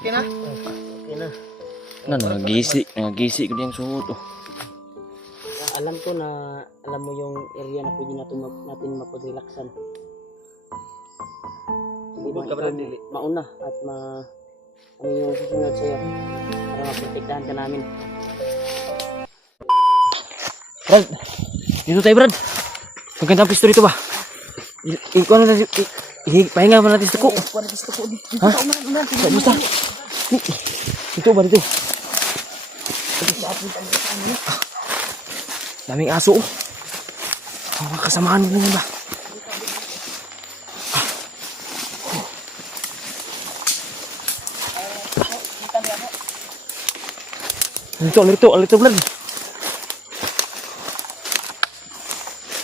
Okay na? Okay na. Nagisi ko diyang suot oh. Alam ko na, alam mo yung area na pwede natin mapag-relaxan. Bubog ka ba rin, Dili? Mauna at kami yung susunod sa'yo para maprotektahan ka namin. Brad, dito tayo Brad. Magandang pisto rito ba? Ikaw na natin, pahinga ba natin sa tuko? Ha? Basta. Dito ba dito? Daming aso oh. Mga kasamahan mo ba? Alito Brad.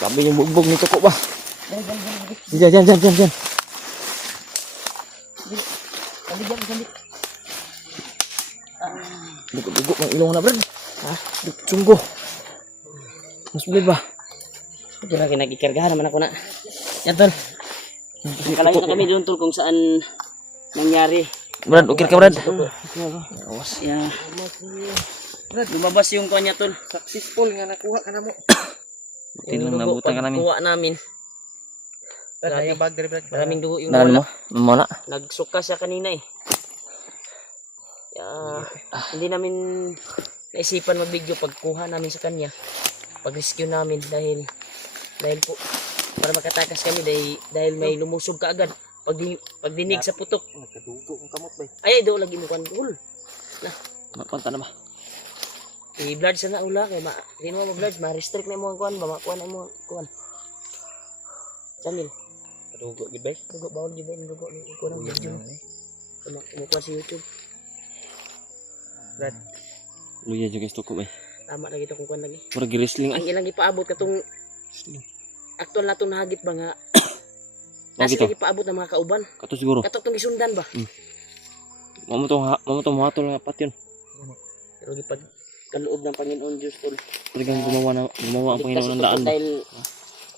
Kami yung bugbog nito ko ba? Diyan. Dugo ang ilong na Brad. Ha? Sunggo. Mas bilis ba? Ito na kinagikargahan naman ako na. Yan tol. Nakalayo na kami doon tol kung saan nangyari. Brad, okay ka Brad? Awas. Yeah. Brad, lumabas yung kanya tol. Successful nga nakuha ka na mo. Tinang nabutan ka namin. Pagkuha namin. Brad, ay bag diri Brad. Maraming dugo yung Dalan wala. mo? Muna. Nagsuka siya kanina eh. Hindi namin naisipan mag-video pagkuha namin sa kanya. Pag-rescue namin dahil po para makatakas kami dahil may lumusog ka agad. Pagdinig sa putok. Nagkadugo ang kamot ba? Ay, daw lagi mo kan hul. Mapanta na ba? I-blood sa na ula kay di mo blood, ma-restrict na mo ang kuan ba, makuha na mo kuan. Channel. Kadugo gid ba? Dugo bawal di ba yung dugo ni kuan ang video. Kumukuha sa YouTube. Brad, Luya juga guys tuko ba? tama na gito kung kuan lagi. Murag wrestling Ang ay. ilang ipaabot katong aktual na itong nahagit ba nga Lagi nasa to. lagi paabot ng mga kauban. Kato siguro. Kato itong isundan ba? Mamutong hatol nga pat yun. Pero gipag kaloob ng Panginoon Diyos tol. Talagang gumawa ang Panginoon ng daan. Dahil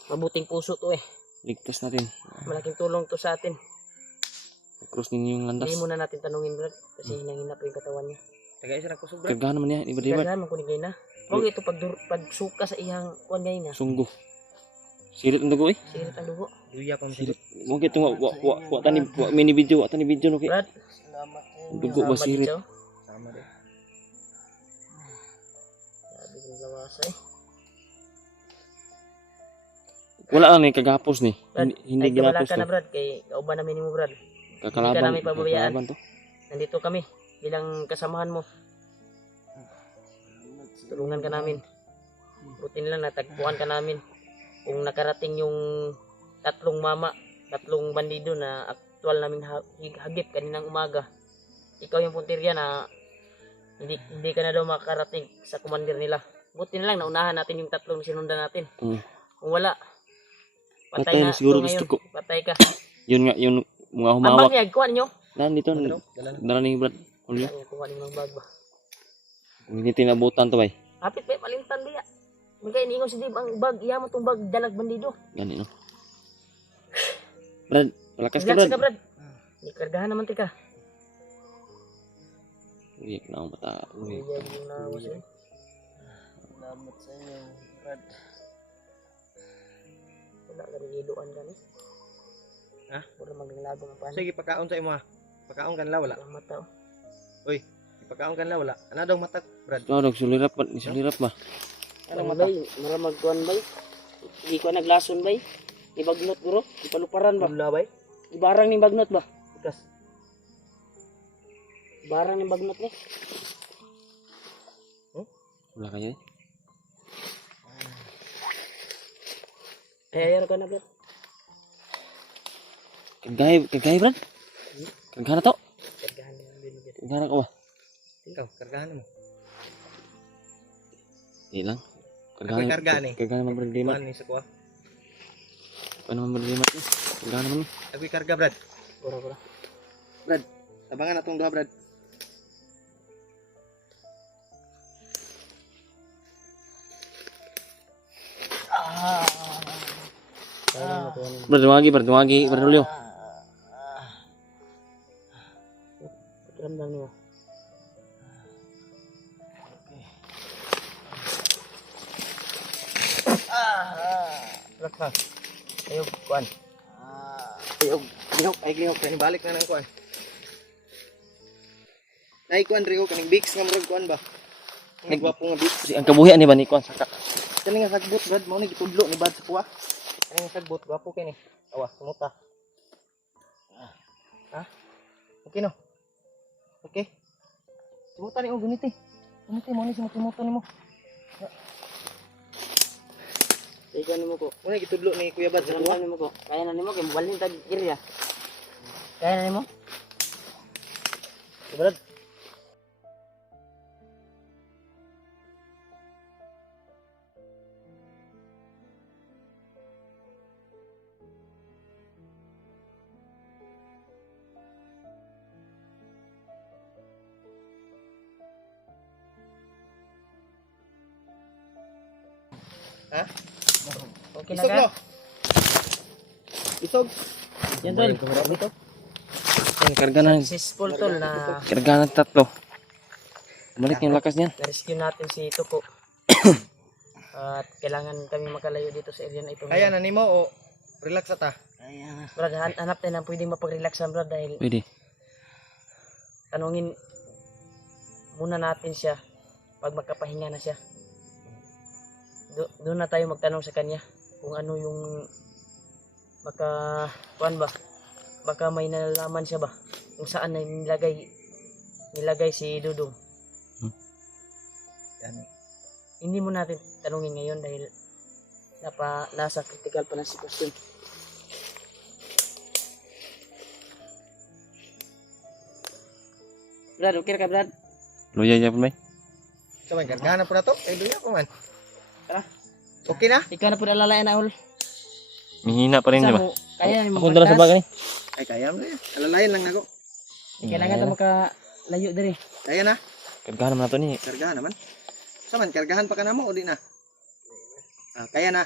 mabuting puso to eh. Ligtas natin. Malaking tulong to sa atin. Cross ninyo yung landas. Hindi muna natin tanungin Brad kasi hinangina pa yung katawan niya. Tagay isa ra kusog Brad. Kargahan naman niya. Iba diba? Kaya man kunin na. Huwag ito pagsuka sa iyang kuwan ngayon na. Sunggo. Sirit ang dugo eh. Sirit ang dugo. Duya pa mo. Sirit. Huwag ito nga. Mini video. Tani video no. Brad. Dugo ba Salamat sirit? dito. Sama rin. Sabi kong lawasa eh. Wala lang eh. Kagapos ni. Brad, Hindi ay kawala ginapos ka na to. Brad. Kay kauban namin ni mo Brad. Kakalaban. Hindi ka namin pababayaan. Kakalaban to. Nandito kami bilang kasamahan mo. Tulungan ka namin. Buti nila natagpuan ka namin. Kung nakarating yung tatlong bandido na aktual namin hagip kaninang umaga. Ikaw yung puntirya na hindi ka na daw makarating sa commander nila. Buti na lang naunahan natin yung tatlong sinundan natin. Mm. Kung wala, patay Patay na na siguro ito ngayon. gusto ko. Patay ka. Yun nga. Yung mga Ang humawak. bag niya, kuha ninyo. Nan dito. Dala ni Brad. Ulyo. Kuha ninyo ng bag ba. Kung hindi tinabutan to bay. Hapit pa palintan diya. Magay ningon si Dib ang bag, iya mo tong bag dalag bandido. Gani no. Brad, palakas ka Relax Brad. ka, Brad. Ikargahan naman tika. Uyak na ang bata. Uyak. Salamat sa inyo, Brad. Wala ka rin iluan gani. Ha? Pura maglalabang ang paano. Sige pagkaon sa imo ha. Pagkaon kan la wala. Ang mata oh. Pagkaon kan la wala. Ana daw mata Brad. Sulirap, sulirap ba? Ano bay? Maramag kuan bay? Di ko naglason bay? Ibagnot guro? Ipaluparan ba? Wala bay. Ibarang ning bagnot ba? Ikas. Barang ning bagnot ni. Wala kayo eh. Ayar ka na Brad. Kagay Brad. Kagana to. Kargahan ng binigyan. Kagana ko ba? Ikaw kargahan mo. Ilang. Ako'y kargaan eh. Kagana man Brad Limat. Kuan ni sa kuha. Ano man Brad Limat eh. Kagana man eh. Ako'y karga Brad. Pura. Brad, tabangan atong duha Brad. Brad, tumagi Brad Julio. Pakiramdam niyo. Brad pa. Ayog kuan. Ayog gihok ay gihok kani balik na nang kuan. Nay kuan rio kaning bigs nga murag kuan ba? Nagwapo nga bigs. Si ang kabuhi ni ba ni kuan saka. Kani nga sagbot Brad mao ni gitudlo ni Bad sa kuha. Kani nga sagbot gwapo kini. Awa sumuta. Ha? Okay no. Okay. Sumuta ni og guniti. Guniti mo ni sumuta nimo. Ikaw nimo ko. Muna gitudlo ni Kuya Bad sa kuha. Pakiramdam nimo ko. Kaya na nimo kay mabalhin tag area. Kaya na nimo? Brad. Ha? Okay na Isog ka? no? Isog. Yan tol. Dito. Ang karga na. Successful tol na Karga na tatlo. Balik yung lakas niyan. na-rescue natin si Tuko. At kailangan kami makalayo dito sa area na ito. Kaya na nimo o relax ata. Brad, hanap tayo ng pwedeng mapag-relaxan Brad dahil Pwede. tanungin muna natin siya pag magkapahinga na siya. Doon na tayo magtanong sa kanya kung ano yung kuan ba? Baka may nalalaman siya ba kung saan na nilagay si Dudong. Yan. Hindi mo natin tanungin ngayon dahil nasa critical pa na sitwasyon. Brad, okay ka Brad? Luya ya pun bay. Saban kargahan na po na to. Ay duya ko man. Tara. Okay na? Ikaw na po alalayan na ul. Mihina pa rin di ba? Kaya mo. Ako dala sa bagay. Ay kaya mo na yan. Alalayan lang ako. Kailangan ta makalayo diri. Kaya na. Karga naman na to ni. Kargahan naman. Saman kargahan pa ka na mo o di na? Ah, kaya na.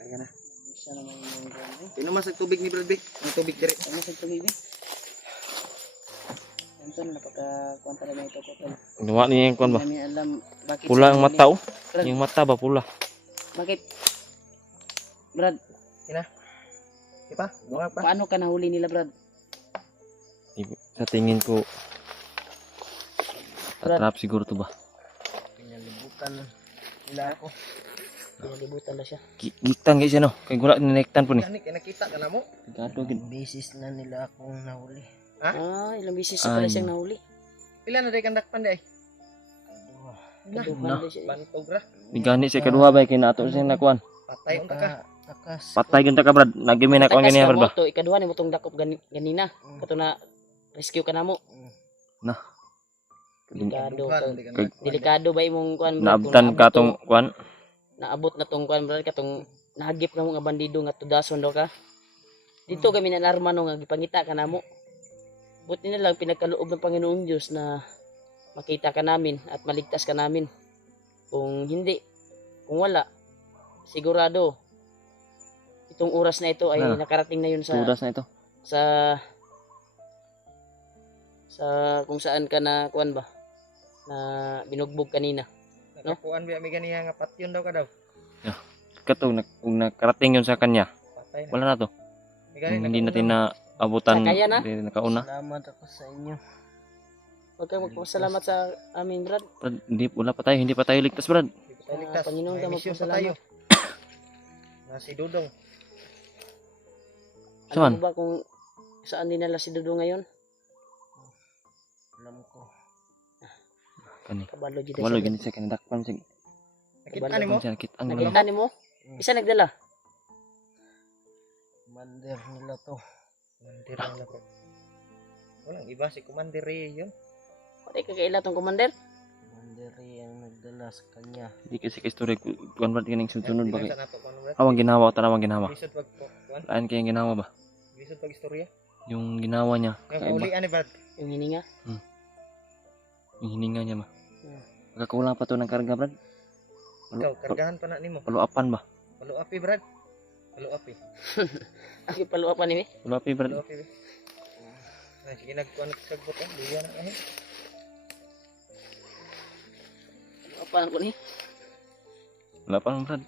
Kaya na. Isa naman yung grande. Inumas ang tubig ni Brad B. Ang tubig diri. Ano sa tubig eh? Anton, napaka-kuwanta na ito ko tol. Gawa niya yung kuan ba? Hindi namin alam bakit Pula ang mata oh. Brad, Yung mata ba pula? bakit? Brad, Di ba? Bunga pa. paano ka nahuli nila Brad? Sa tingin ko Brad. trap siguro to ba? Pinalibutan nila ako. Pinalibutan na siya. Giktang guys no. Kay gula ninektan po ni. Gani kaya nakita ka na mo. Gado gid. Beses na nila akong nahuli. Ha? Ilang beses na pala Ay. siyang nahuli. Pila na day kandak panday. Kaduhan Na. na siya. Bantog ra. Bigani sa kaduha ba kay nato siya nakuan. Patay unta ka. Patay gyud ta ka brad. Nagimi na kuan Takas ganyan ka brad ba? mo to, ikaduhan mo tong dakop ganina. Kato na rescue ka na mo. Delikado Duhan, ka. di ka na- Delikado ba imong kuan Brad? Kung Naabtan ka naabot tong kuan. naabot na tong kuan Brad katong nahagip na mga bandido nga tudason daw ka. Dito kami nanarma no nga gipangita ka namo. Buti na lang pinagkaloob ng Panginoong Diyos na makita ka namin at maligtas ka namin. Kung hindi, kung wala, sigurado itong oras na ito ay Ah, nakarating na yun sa Tudas na ito. sa kung saan ka na kuan ba na binugbog kanina. Nakakuan biya may ganiya nga patyon daw ka daw. Kato kung nakarating yun sa kanya. Patay na. Wala na to. May gani Hindi nakauna. natin na abutan. Kaya na? Hindi nakauna. Salamat ako sa inyo. Huwag kang magpasalamat sa amin, Brad. Brad, hindi pa tayo ligtas brad. Di pa tayo ligtas. Panginoon ka May misyon pa magpasalamat. tayo. Na si Dudong. Alam Saan? mo ba kung saan dinala si Dudo ngayon? Alam ko. Kani. Kabalo dito Walo siya. gani sa kanadakpan sig. Nakita ni mo? Siya nakit ang Nakita ni mo? Isa nagdala. Commander nila to. Commander lang ako. Walang iba si Commander Ray yun. Wala ka kaila tong commander. Commander ang nagdala sa kanya. Di kasi ka story kuan brad kaning sunod ba kay. Sa nato kuan Brad. Awang ginawa o tarawang ginawa. Lisod pag kuan. Laan kayang ginawa ba? Lisod pag istorya. Yung ginawa niya. Nga Kaiba. ulian ni Brad. Yung hininga. Yung hininga niya ba? Hmm. Magkakulang pa to ng karga brad. Ikaw kargahan pa na nimo. Paluapan ba? Paluapi Brad. Paluapi. Aki paluwa pa ni. Paluapi brad. Paluapi. Sige, nagkuhan nagsagbot yan. Diyan na eh. Apa ko ni? Wala pa naman, Brad.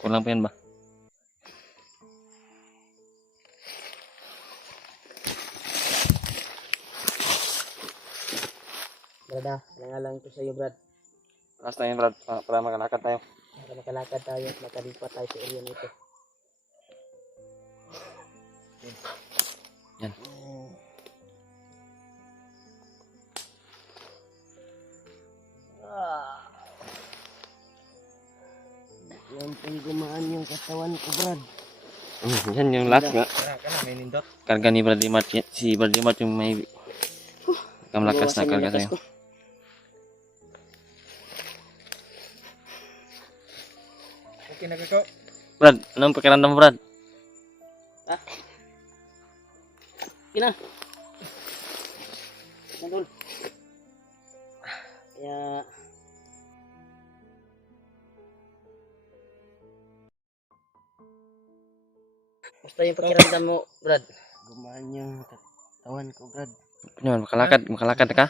Kulang pa yan ba? Brad, lang ito sa iyo, Brad. Last na yun, Brad. Para makalakad tayo. Para makalakad tayo at makalipat tayo sa area na ito. Yan. Yan pong gumaan yung katawan ko, Brad. Yan yung last nga. Kaya ka na, may nindot. Karga ni Brad Mart. Si Brad Mart yung may kamlakas na Bawasan yung karga lakas tayo. ko. Okay na kako. Brad, anong pakiramdam mo, Brad? Kina. Nandun. Kaya... Basta yung pakiramdam mo, Brad. Gumaan yung katawan ko, Brad. Ano, makalakad ka?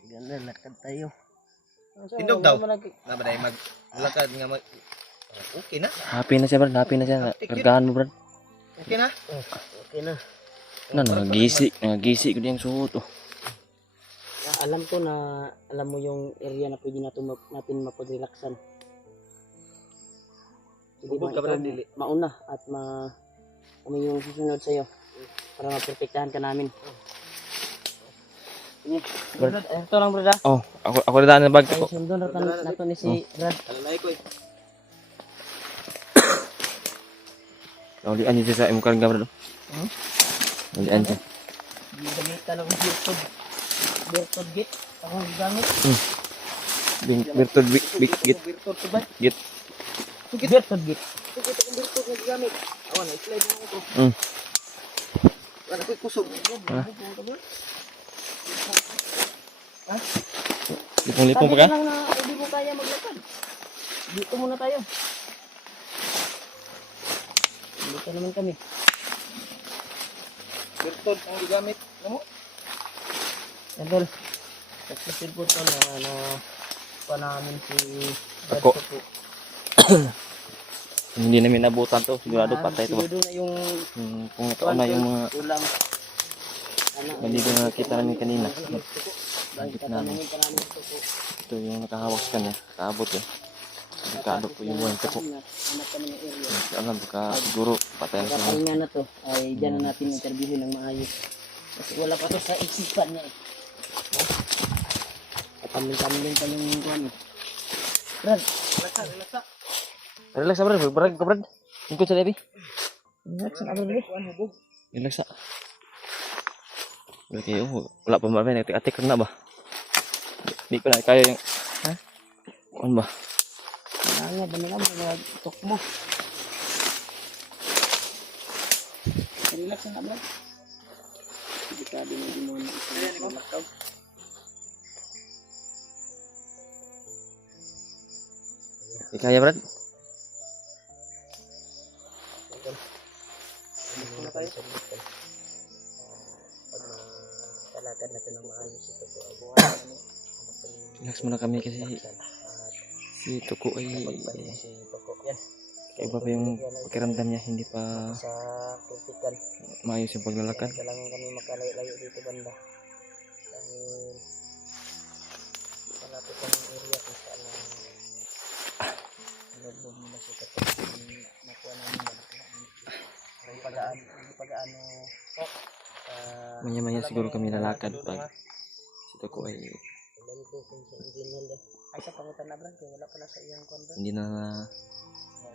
Sige na, lakad tayo. Tindog daw. Nabaday maglakad nga mag... Okay na. Happy na siya, Brad. Happy na siya. Kargahan mo, Brad. Okay na. Okay na. Ano, nagagisi ko din yung suot. Oh. Alam ko na, alam mo yung area na pwede natin mapag-relaxan. Sige Bubog ba, ka ba ikaw, dili? mauna at kami yung susunod sa'yo para maprotektahan ka namin. Sige. Brad, ito lang, Brad. Oh, ako rin daan na bag Ay, ko. sundon na to ni si Brad. Alalay ko eh. Naulian niyo siya sa imong karga, Brad. Naulian siya. Gamitan ng Bertod. Bertod git. Akong gamit. Virtud big git. Virtud ko ba? Git. Bertod git. Sige, itong virtud na gamit. Awan, i-slide mo ko. Wala ko'y kusog. Lipong-lipong pa ka? Sabi lang na hindi mo kaya maglakad. Dito muna tayo. Dito naman kami. Virtud ang gamit. Ano mo? Idol. Nagsisil po ito na pa namin si Brad Ako. Tuko. Hindi namin nabutan to. Sigurado patay to. Siguro na yung Kung ito na yung mga ulang. maligo na nakita namin kanina. Dahil Nakita namin. tatanungin ka namin ito po. Ito yung nakahawak sa kanya. Kaabot eh. Delikado po yung buwan ko. Hanap kami ng area. Alam, baka siguro patay na siya. Pagkapahinga na to ay dyan na natin interviewin ng maayos. Kasi wala pa to sa isipan niya eh. Katamling-tamling pa yung kuhan eh. Brad, Relax Brad. Brad ka, Brad. Ikot sa Debbie. relax na Brad eh. Relax sa. Okay, wala pa ba? Atik na ba? Di ko na kaya yung... Ha? Kuan ba? Wala nga, ba naman mga tok mo. Relax na Brad. Delikado na din mo na isang lakaw. Di kaya, Brad? Muna tayo. Pag kalakad natin ng maayos ito po ay buhay namin. Relax muna kami kasi si Tuko ay Si Toko yan. iba pa yung pakiramdam niya, hindi pa Sa kritikan. maayos yung paglalakad. Kailangan kami makalayo dito banda. Dahil malapit lang ang area kung saan nalulog nila si Toko. Nakuha namin ba hindi pag-ano Manya-manya siguro kami lalakad pag si Tuko ay alam ko kung sa original eh. Ay sa pangutan na Brad, kaya wala pala sa iyong kwan. hindi na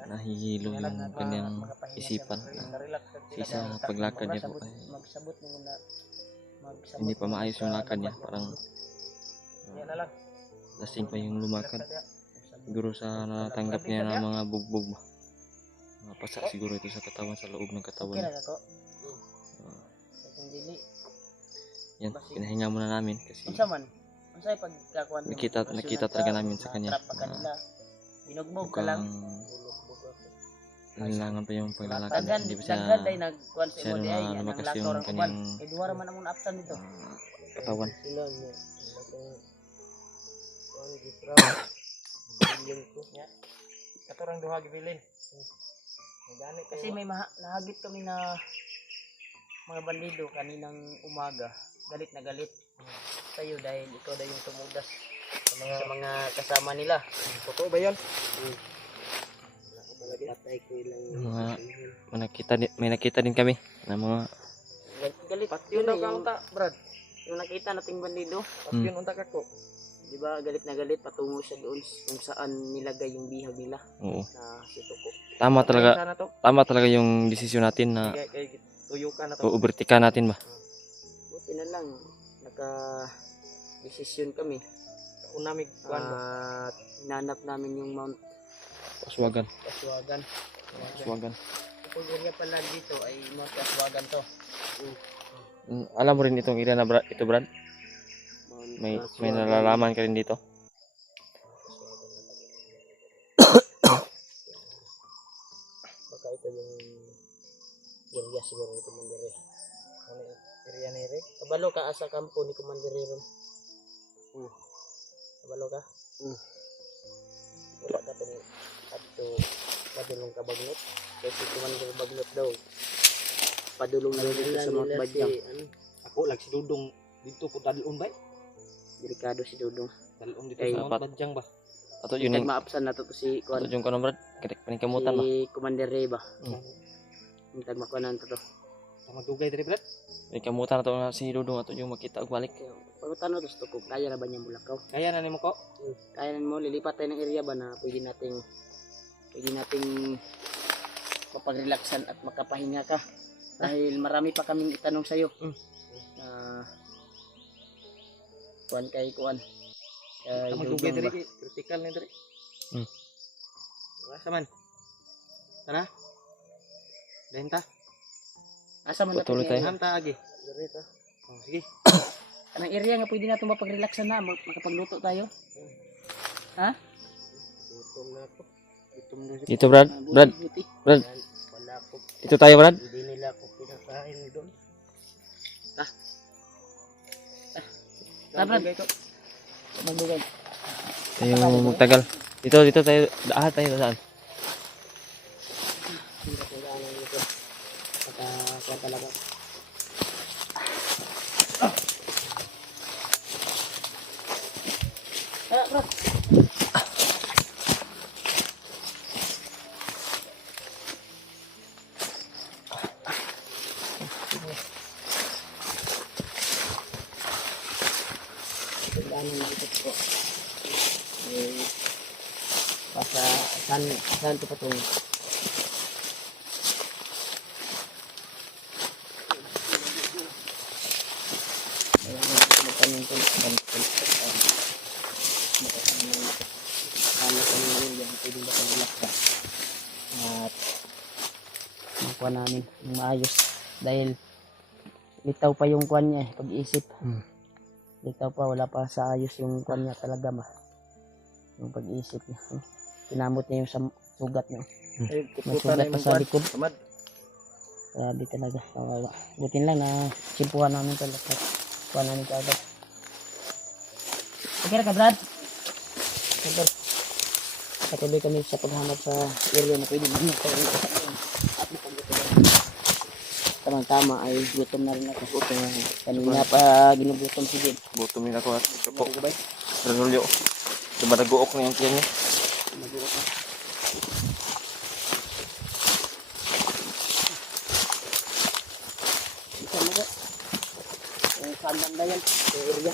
nahihilo yung kanyang isipan na sa paglakad niya po ay Magsabot mo na hindi pa maayos yung lakad niya, parang yan na lang. lasing pa yung lumakad. Siguro sa natanggap niya ng mga bugbog ba, mga pasak siguro ito sa katawan, sa loob ng katawan Okay niya. na ako. Kung dili. Yan, pinahinga muna namin kasi Unsa man? Unsay pagkakuan mo? nakita talaga namin sa kanya Trap pa kanila. Binugbog ka lang. mukhang Langan pa yung paglalakad. Daghan Hindi pa siya daghan day nagkuan sa siya imo di na ay ang lumakas lakto yung ra kuban. kanyang Kay duha ra man among absan dito. katawan. Sila mo. Kuan gitra. Bilin ko. Katurang duha gibilin. Nagani Kasi may nahagit kami na mga bandido kaninang umaga. Galit na galit sa'yo dahil ikaw daw yung tumudas sa mga kasama nila. totoo ba 'yon? Patay ko ilang. May nakita din kami na mga Galit. Patyon daw ka yung, unta, Brad. yung nakita nating bandido, Patyon unta kako. di ba galit na galit patungo siya doon kung saan nilagay yung bihag nila oo. na si Tuko. Sana to. Tama talaga yung desisyon natin na Kay tuyo ka na to. ubertika natin ba. Buti na lang naka-desisyon kami Unamig kuan ba. at hinanap namin yung Mount Kaswagan. Kaswagan. Kaswagan. Kung area pala dito ay Mount Kaswagan to. Alam mo rin itong area na ito, Brad? May nalalaman ka rin dito. Baka ito yung area siguro ni Commander. Ano area ni Rick? Kabalo ka asa kampo ni Commander ron. Kabalo ka? Wala ka to ato padulong ka bagnot. Kasi Commander Bagnot daw. Padulong na rin dito sa mga badyang. Ako lag si Dudong dito ko dalon ba? Delikado si Dudong. Dalon dito Ay, sa Mount dapat. Badyang ba? Ato yun yung Maapsan na to si ato yung kanong, Brad. Paningkamutan ba? si Commander Ray ba? Mm. Yung tagmakuanan to. Magdugay diri, Brad. Paningkamutan na to na si Dudong ato yung makita og balik. Pagkatano to sa Tuko, kaya na ba niyang Bulakaw? Kaya na nimo ko. Kaya mo lilipat tayo ng area ba na pwede nating mapag-relaxan at makapahinga ka dahil marami pa kaming itanong sa iyo. Kuan kay Magdugay Dudong diri ba? kay critical ni diri. Hmm. Asa man? Tara. Denta. Asa man na Patuloy tayo. Hanta agi. Diri to. Oh, sige. Anong area nga pwede nato mapag-relaxan na makapagluto tayo? Ha? Gutom na ako. Gutom na siya. Dito, Brad. Brad. Buti. Brad. Wala ako. Dito tayo, Brad. Hindi nila ako pinakain doon. Brad. Magdugay. Tayo magtagal. Dito tayo. Tayo saan? Kuan talaga. Brad. Saan ito patungo? At makuha namin yung maayos dahil litaw pa yung kwan niya pag-iisip. Litaw pa, wala pa sa ayos yung kwan niya talaga ba yung pag-iisip niya. Pinamot niya yung sugat niya. Ay, May kuputan sugat na pa imong sa kuan. likod. Samad. Grabe talaga. Kawawa. Butin lang na simpuhan namin talaga. Kuha namin kaagad. Okay na ka, Brad? Okay. Patuloy kami sa paghanap sa area na pwede namin ito. At tamang-tama ay gutom na rin ako. Kanina pa ginugutom si Jed. Butumin ako at po. Renulyo. Diba nag-uok na yung tiyan niya? Mag-uok na. Isa mo ba? Yung saan banda yan? Yung area.